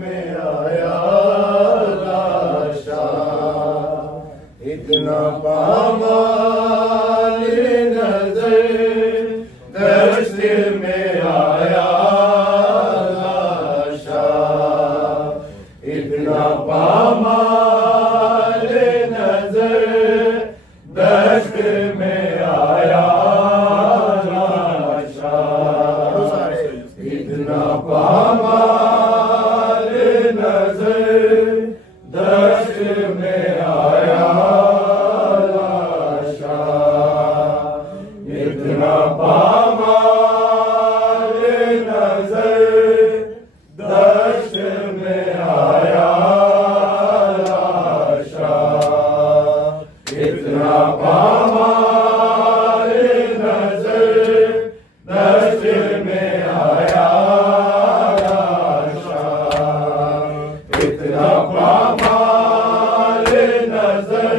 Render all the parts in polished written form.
में आया लाशा, इतना पामाल नजर दश्त में आया लाशा, इतना पामाल नजर दश्त में आया लाशा, इतना पामाल नजर दश्त में आया लाशा, इतना पामाल नजर दश्त में आया लाशा, इतना पामाल नजर दश्त में आया लाशा, इतना पामाल नजर दश्त में आया लाशा, इतना पामाल नजर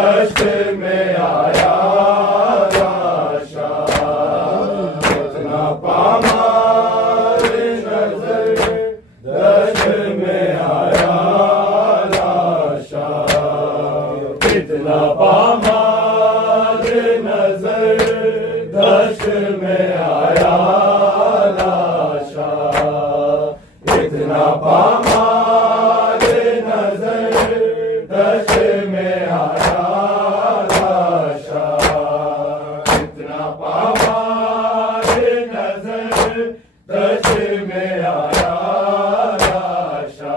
दश्त में आया लाशा, इतना पामाल नजर दश्त में आया लाशा, इतना पामाल नजर दश्त में आया लाशा, इतना पामाल नजर दश्त में आया लाशा,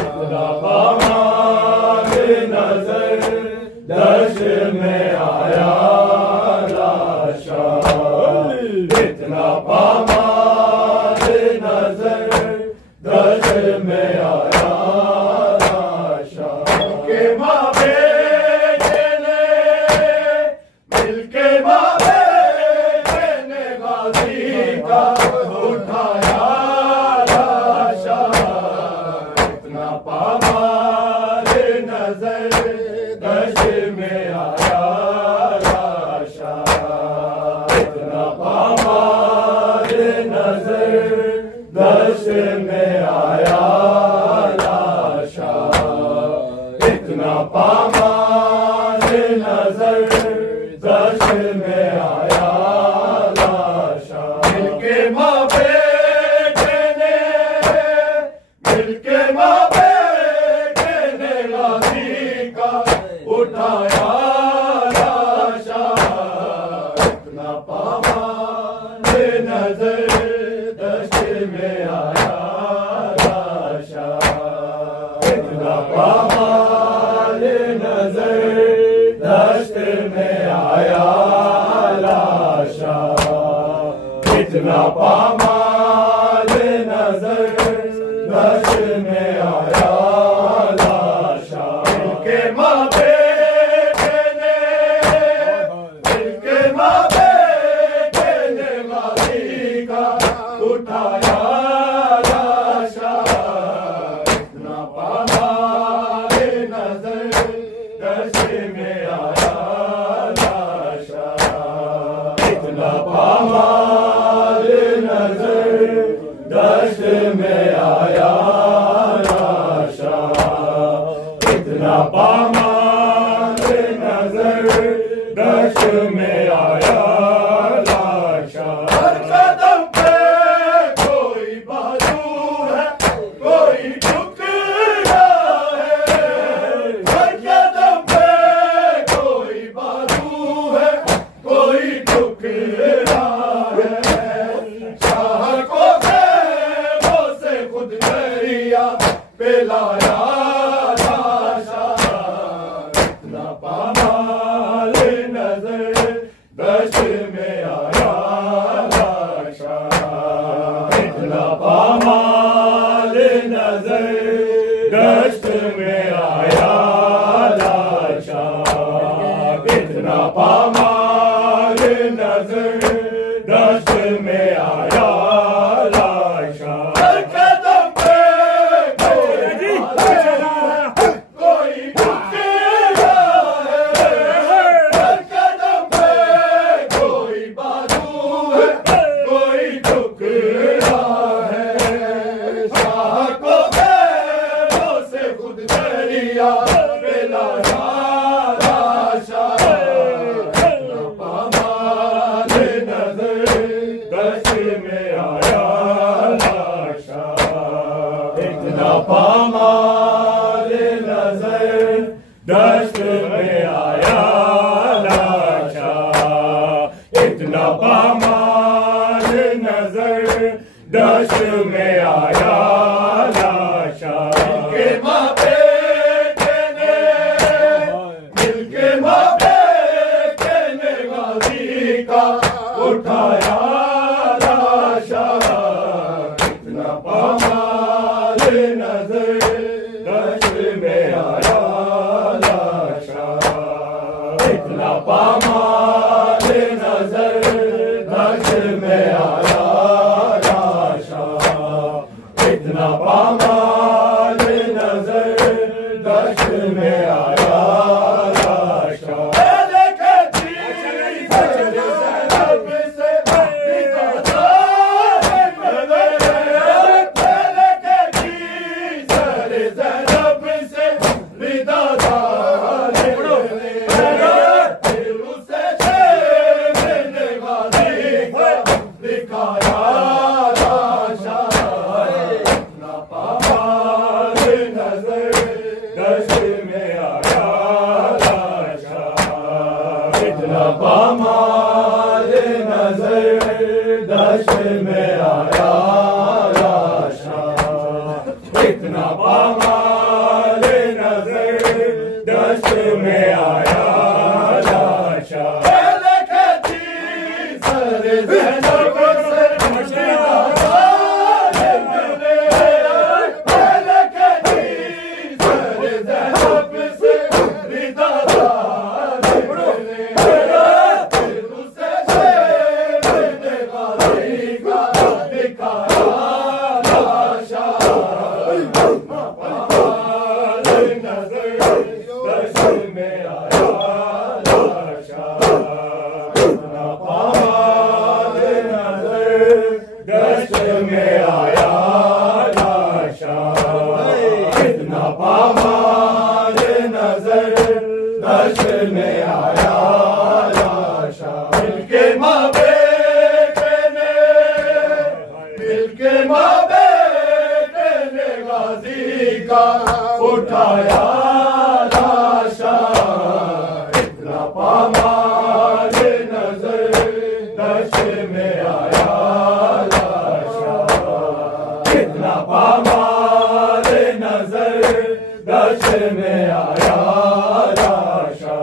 इतना पामाल नजर दश्त में आया लाशा, इतना पामाल नजर दश्त में आया लाशा। के माँ बेटे ने मिलके माँ बेटे ने गाजी का उठाया लाशा, इतना पामाल नजर दश्त में आया लाशा, इतना पामाल नजर दश्त में आया लाशा, इतना पामाल नजर दश्त में आया लाशा। मिलके माँ बेटे ने मिलके माँ बेटे ने गाजी का उठाया लाशा, इतना पामाल नजर दश्त में आया लाशा, इतना पामाल नजर दश्त में आया लाशा, इतना पामाल नजर दश्त में आया लाशा। मिलके माँ बेटे ने मिलके माँ बेटे ने गाजी का उठाया लाशा, इतना पामाल नजर दश्त में आया लाशा, इतना पामाल नजर दश्त में आया लाशा, इतना पामाल नजर दश्त में आया लाशा। हर कदम पे कोई दश्त में आया लाशा, इतना पामाल नजर दश्त में आया लाशा, इतना पामाल नजर दश्त में आया लाशा। मिलके माँ बेटे ने, मिलके माँ बेटे ने गाजी का उठाया लाशा, इतना पामाल नजर दश्त में आया लाशा, इतना पामाल नजर दश्त में आया लाशा, इतना पामाल नजर दश्त में आया लाशा। इतना पामाल नजर दश्त में आया लाशा, इतना पामाल नजर दश्त में आया लाशा। दश्त में आया लाशा, इतना पामाल नजर दश्त में आया लाशा। मिलके माँ बेटे ने, मिलके माँ बेटे ने गाजी का उठाया लाशा, इतना पामाल नजर दश्त में आया लाशा, इतना पामाल नजर दश्त में आया लाशा,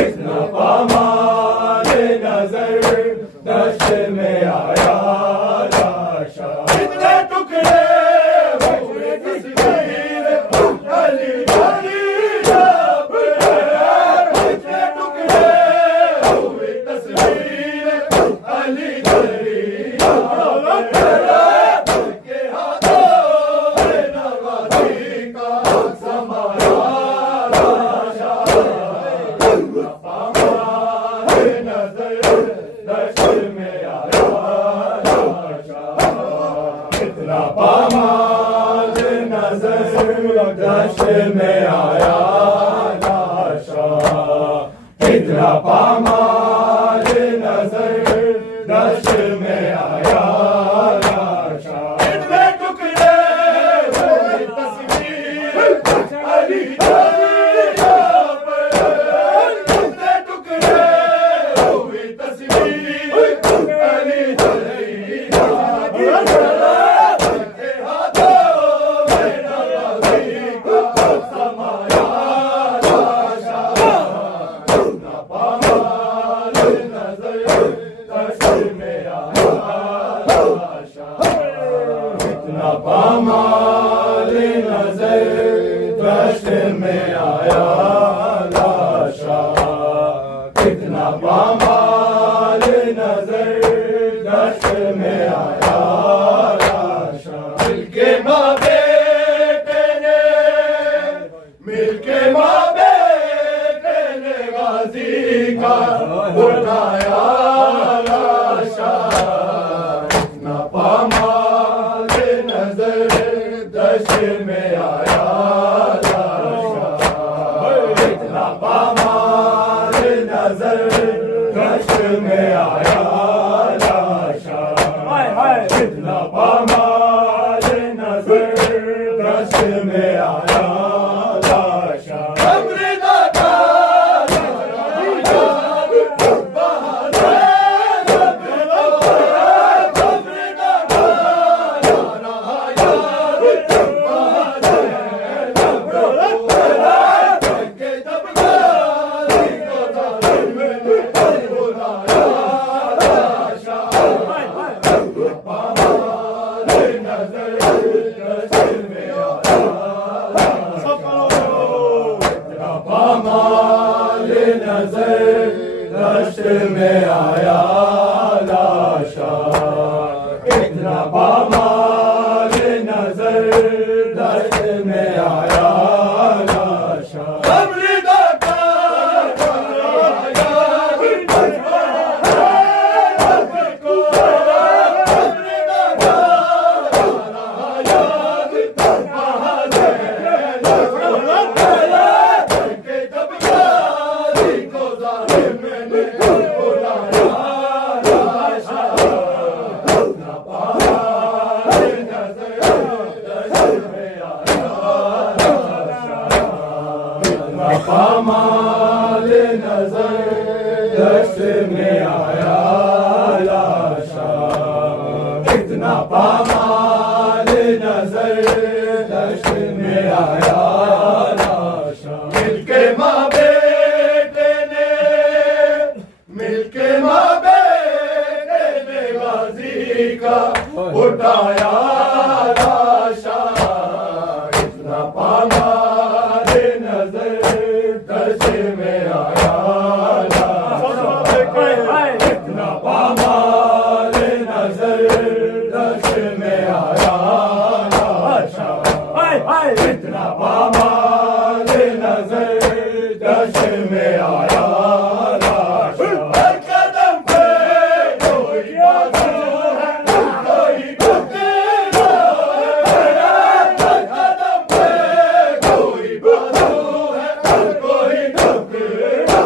इतना पामाल नजर दश्त में आया लाशा। इतने टुकड़े हुए तस्वीर अली गरीब, इतने टुकड़े हुए तस्वीर अली गरीब के हाथों में नवाजी का समाया लाशा, पामाल नजर दश्त में आया लाशा, इतना पामाल नजर दश्त में आया लाशा, इतना पामाल नजर दश्त में आया लाशा। इतने टुकड़े हुए तस्वीर अली गरीब, इतने टुकड़े हुए तस्वीर अली गरीब के हाथों में नवाजी का समाया लाशा, इतना पामाल नजर दश्त में आया लाशा, इतना पामाल नजर दश्त में आया लाशा, इतना पामाल नजर दश्त में आया लाशा। मिलके माँ बेटे ने, मिलके माँ बेटे ने गाजी का उठाया लाशा, इतना पामाल नजर दश्त में आया लाशा, इतना पामाल नजर दश्त में आया लाशा, दश्त में आया लाशा, कितना पामाल नजर दश्त में आया लाशा। पामाल नजर दश्त में आया लाशा, कितना पामाल नजर दश्त में आया लाशा। मिलके माँ बेटे ने, मिलके माँ बेटे ने गाजी का उठाया लाशा, कितना पामाल नजर दश्त में आया लाशा, कितना पामाल नजर दश्त में आया लाशा, कितना पामाल नजर दश्त में आया लाशा। हर कदम पे कोई बाजू है, कोई टुकड़ा है, हर कदम पे कोई बाजू है, कोई टुकड़ा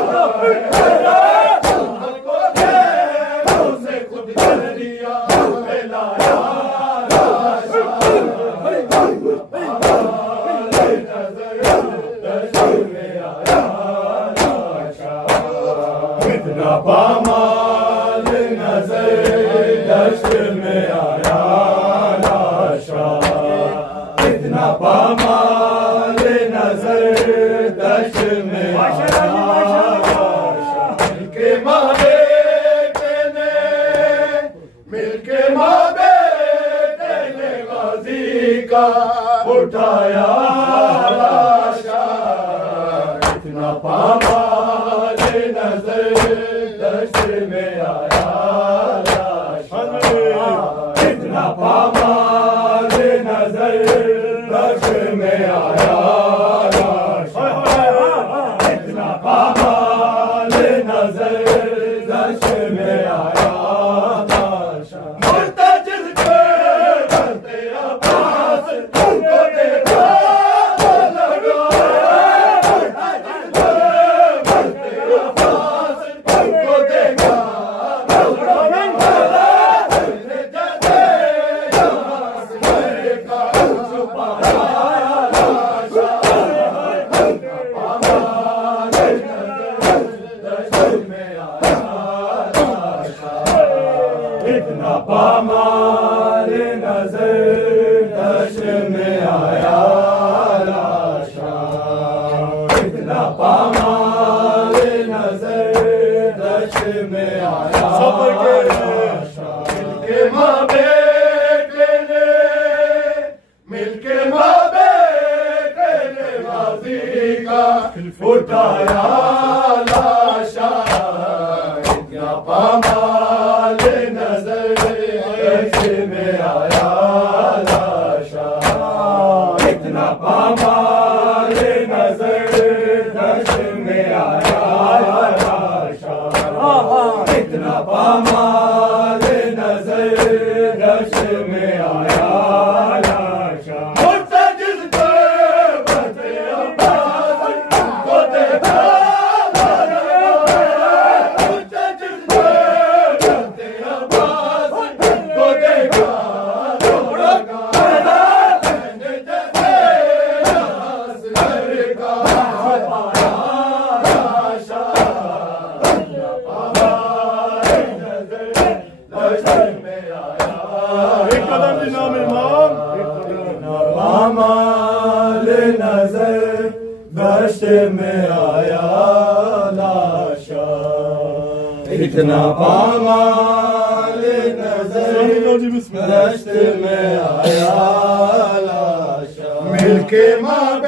है, हमको खेलों से खुद कर दिया मिलाया लाशा, कितना पामाल नजर दश्त में आया लाशा, कितना पामाल नजर दश्त में आया लाशा। मिलके माँ बेटे ने, मिलके माँ बेटे ने गाजी का उठाया लाशा, कितना पामाल नजर दश्त में आया लाशा, कितना पामाल नजर दश्त में आया लाशा, कितना पामाल नजर दश्त में आया लाशा। मुर्तजिज़ के करते अब्बास उनको देखा लगा, उनको देखा कितना पामाल नजर दश्त में आया लाशा, कितना पामाल नजर दश्त में आया लाशा। मिलके माँ बेटे ने, मिलके माँ बेटे ने गाजी का उठाया लाशा, कितना पामाल नजर दश्त में आया लाशा, कितना पामाल नजर दश्त में आया लाशा, कितना पामाल नजर दश्त में आया लाशा। मुर्तजिज़ के करते अब्बास उनको देखा लगा, मुर्तजिज़ के करते अब्बास उनको देखा लगा, मैंने जैसे असगर का छुपाया लाशा, पामाल नजर दश्त में आया। एक कदम भी नाम इमाम, पामाल नजर दश्त में आया लाशा, इतना पामाल नजर जी बिस्मिल्लाह। दश्त में आया लाशा मिलके माँ